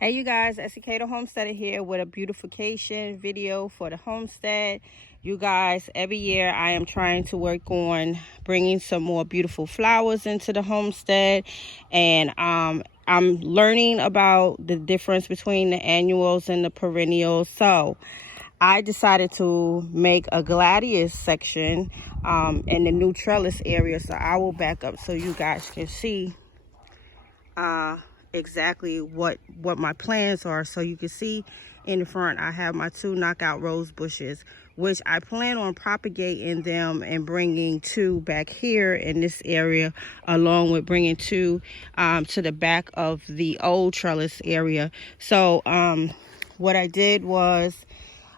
Hey you guys, Esikhomesteddah here with a beautification video for the homestead. You guys, every year I am trying to work on bringing some more beautiful flowers into the homestead, and I'm learning about the difference between the annuals and the perennials. So I decided to make a Gladious section in the new trellis area. So I will back up so you guys can see exactly what my plans are. So you can see in the front I have my 2 knockout rose bushes, which I plan on propagating them and bringing 2 back here in this area, along with bringing 2 to the back of the old trellis area. So what I did was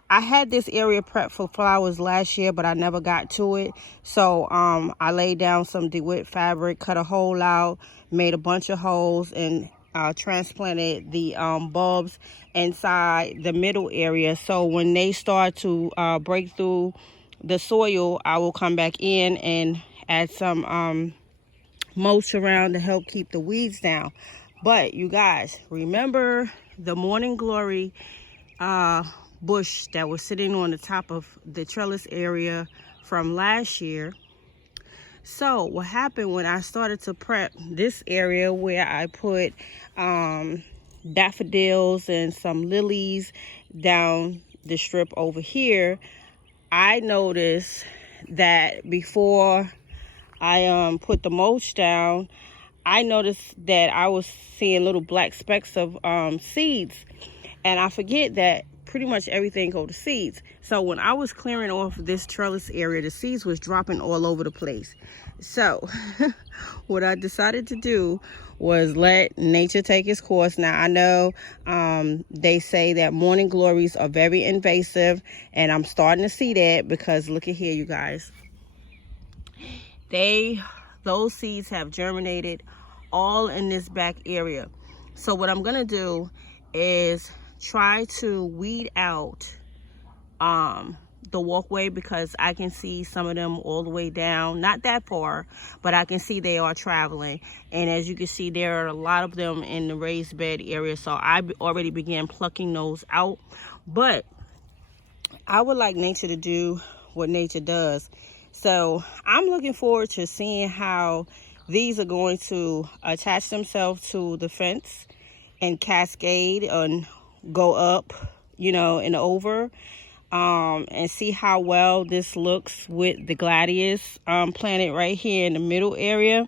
I had this area prepped for flowers last year, but I never got to it. So I laid down some DeWitt fabric, cut a hole out, made a bunch of holes, and transplanted the bulbs inside the middle area. So when they start to break through the soil, I will come back in and add some mulch around to help keep the weeds down. But you guys, remember the morning glory bush that was sitting on the top of the trellis area from last year? So what happened when I started to prep this area where I put daffodils and some lilies down the strip over here, I noticed that before I put the mulch down, I noticed that I was seeing little black specks of seeds, and I forget that pretty much everything go to seeds. So when I was clearing off this trellis area, the seeds was dropping all over the place. So what I decided to do was let nature take its course. Now I know they say that morning glories are very invasive, and I'm starting to see that, because look at here, you guys. Those seeds have germinated all in this back area. So what I'm gonna do is try to weed out the walkway, because I can see some of them all the way down, not that far, but I can see they are traveling. And as you can see, there are a lot of them in the raised bed area, so I already began plucking those out. But I would like nature to do what nature does. So I'm looking forward to seeing how these are going to attach themselves to the fence and cascade and go up, you know, and over, and see how well this looks with the Gladious planted right here in the middle area.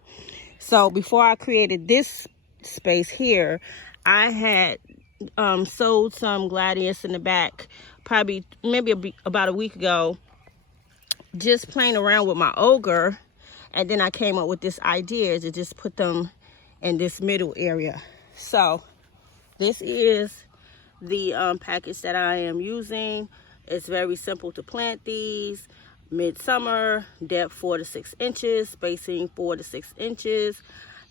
So before I created this space here, I had sowed some Gladious in the back, probably maybe about a week ago, just playing around with my Auger, and then I came up with this idea to just put them in this middle area. So this is the package that I am using. It's very simple to plant these. Midsummer, depth 4 to 6 inches, spacing 4 to 6 inches.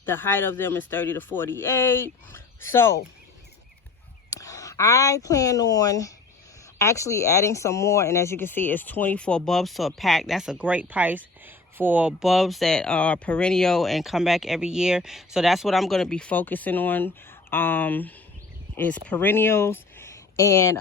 The height of them is 30 to 48. So I plan on actually adding some more, and as you can see, it's 24 bulbs to a pack. That's a great price for bulbs that are perennial and come back every year. So that's what I'm going to be focusing on, is perennials. And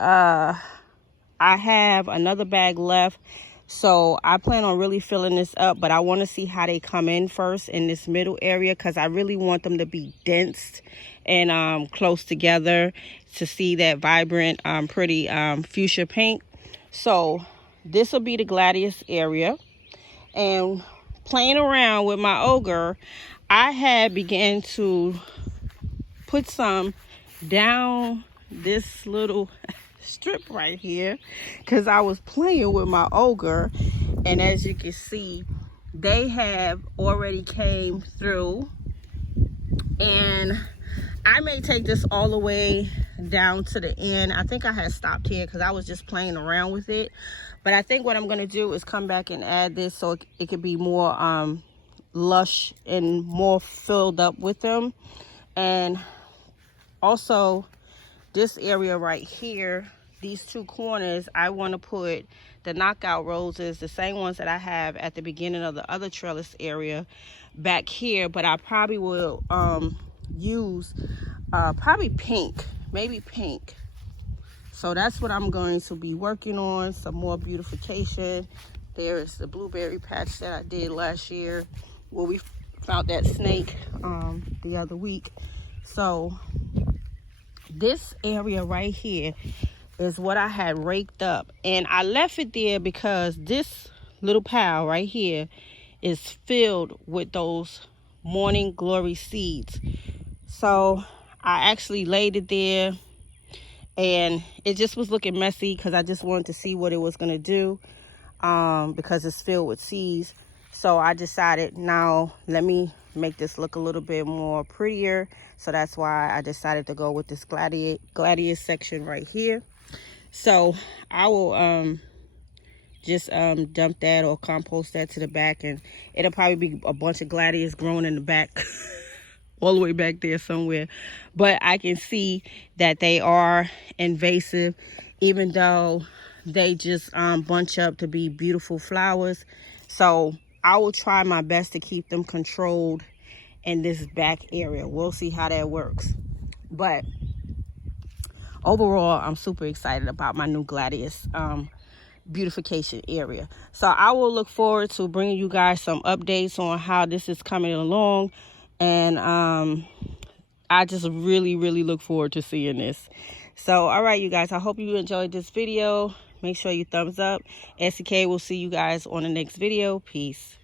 I have another bag left, so I plan on really filling this up, but I want to see how they come in first in this middle area, because I really want them to be dense and close together to see that vibrant pretty fuchsia pink. So this will be the Gladious area. And playing around with my Auger, I had began to put some down this little strip right here, because I was playing with my Auger, and as you can see, they have already came through. And I may take this all the way down to the end. I think I had stopped here because I was just playing around with it, but I think what I'm going to do is come back and add this so it could be more lush and more filled up with them. And also this area right here, these 2 corners, I want to put the knockout roses, the same ones that I have at the beginning of the other trellis area, back here. But I probably will use probably pink, maybe pink. So that's what I'm going to be working on, some more beautification. There is the blueberry patch that I did last year where we found that snake the other week. So this area right here is what I had raked up, and I left it there because this little pile right here is filled with those morning glory seeds. So I actually laid it there, and it just was looking messy because I just wanted to see what it was going to do, because it's filled with seeds. So I decided, now let me make this look a little bit more prettier. So that's why I decided to go with this Gladious section right here. So I will just dump that or compost that to the back, and it'll probably be a bunch of Gladious growing in the back all the way back there somewhere. But I can see that they are invasive, even though they just bunch up to be beautiful flowers. So I will try my best to keep them controlled in this back area. We'll see how that works. But overall, I'm super excited about my new Gladious beautification area. So I will look forward to bringing you guys some updates on how this is coming along. And I just really look forward to seeing this. So all right, you guys, I hope you enjoyed this video. Make sure you thumbs up. SK will see you guys on the next video. Peace.